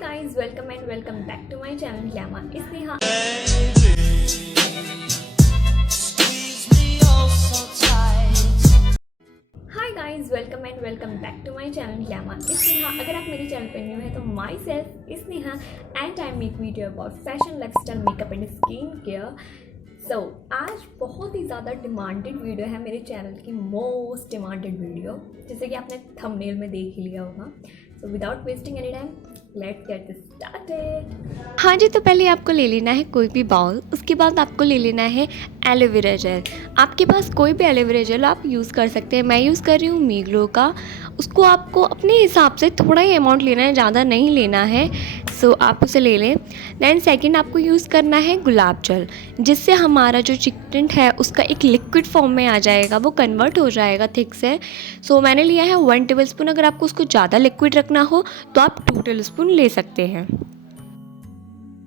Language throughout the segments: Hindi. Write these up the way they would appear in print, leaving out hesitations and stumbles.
guys, welcome and welcome back to my channel glamour. Sneha. Hi guys, welcome and welcome back to my channel glamour. Sneha. अगर आप मेरे चैनल पर न्यू है तो myself Sneha and I make video about fashion, lifestyle, makeup and skin care. So आज बहुत ही ज़्यादा डिमांडेड वीडियो है मेरे चैनल की, मोस्ट डिमांडेड वीडियो, जैसे कि आपने थंबनेल में देख ही लिया होगा. So without wasting any time, let's get this started. हाँ जी, तो पहले आपको ले लेना है कोई भी बाउल. उसके बाद आपको ले लेना है एलोवेरा जेल. आपके पास कोई भी एलोवेरा जेल आप यूज़ कर सकते हैं. मैं यूज़ कर रही हूँ मीग्लो का. उसको आपको अपने हिसाब से थोड़ा ही अमाउंट लेना है, ज़्यादा नहीं लेना है. सो आप उसे ले लें. दैन सेकंड आपको यूज़ करना है गुलाब जल, जिससे हमारा जो चिकन है उसका एक लिक्विड फॉर्म में आ जाएगा, वो कन्वर्ट हो जाएगा थिक से. सो मैंने लिया है 1 टेबलस्पून. अगर आपको उसको ज़्यादा लिक्विड रखना हो तो आप 2 टेबलस्पून ले सकते हैं.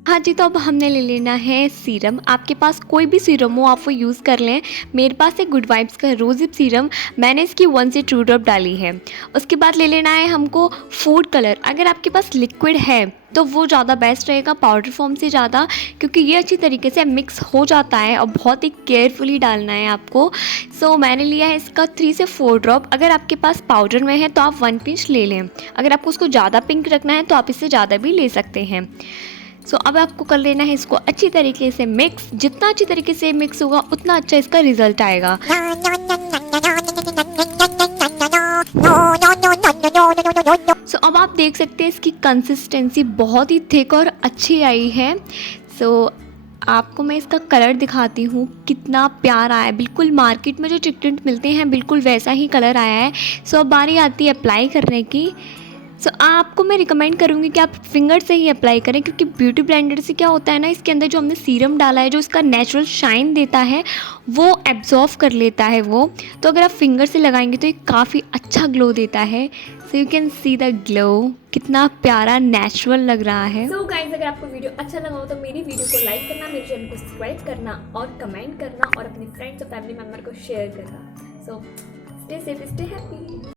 हाँ जी, तो अब हमने ले लेना है सीरम. आपके पास कोई भी सीरम हो आप वो यूज़ कर लें. मेरे पास है गुड वाइब्स का रोज़िप सीरम. मैंने इसकी 1 से 2 ड्रॉप डाली है. उसके बाद ले लेना है हमको फूड कलर. अगर आपके पास लिक्विड है तो वो ज़्यादा बेस्ट रहेगा पाउडर फॉर्म से ज़्यादा, क्योंकि ये अच्छी तरीके से मिक्स हो जाता है और बहुत ही केयरफुली डालना है आपको. सो मैंने लिया है इसका 3 से 4 ड्रॉप. अगर आपके पास पाउडर में है तो आप 1 पिंच ले लें. अगर आपको उसको ज़्यादा पिंक रखना है तो आप इससे ज़्यादा भी ले सकते हैं. सो अब आपको कर लेना है इसको अच्छी तरीके से मिक्स. जितना अच्छी तरीके से मिक्स होगा उतना अच्छा इसका रिजल्ट आएगा. सो अब आप देख सकते हैं इसकी कंसिस्टेंसी बहुत ही थिक और अच्छी आई है. सो आपको मैं इसका कलर दिखाती हूँ कितना प्यारा है. बिल्कुल मार्केट में जो चिकन मिलते हैं बिल्कुल वैसा ही कलर आया है. सो अब बारी आती है अप्लाई करने की. सो आपको मैं रिकमेंड करूँगी कि आप फिंगर से ही अप्लाई करें, क्योंकि ब्यूटी ब्लेंडर से क्या होता है ना, इसके अंदर जो हमने सीरम डाला है जो इसका नेचुरल शाइन देता है वो एब्जॉर्व कर लेता है वो. तो अगर आप फिंगर से लगाएंगे तो ये काफ़ी अच्छा ग्लो देता है. So you can see the glow, कितना प्यारा नेचुरल लग रहा है. So guys, अगर आपको वीडियो अच्छा लगा हो तो मेरी वीडियो को लाइक करना, मेरे चैनल को सब्सक्राइब करना और कमेंट करना और अपने फ्रेंड्स और फैमिली मेम्बर को शेयर करना. So stay safe, stay happy.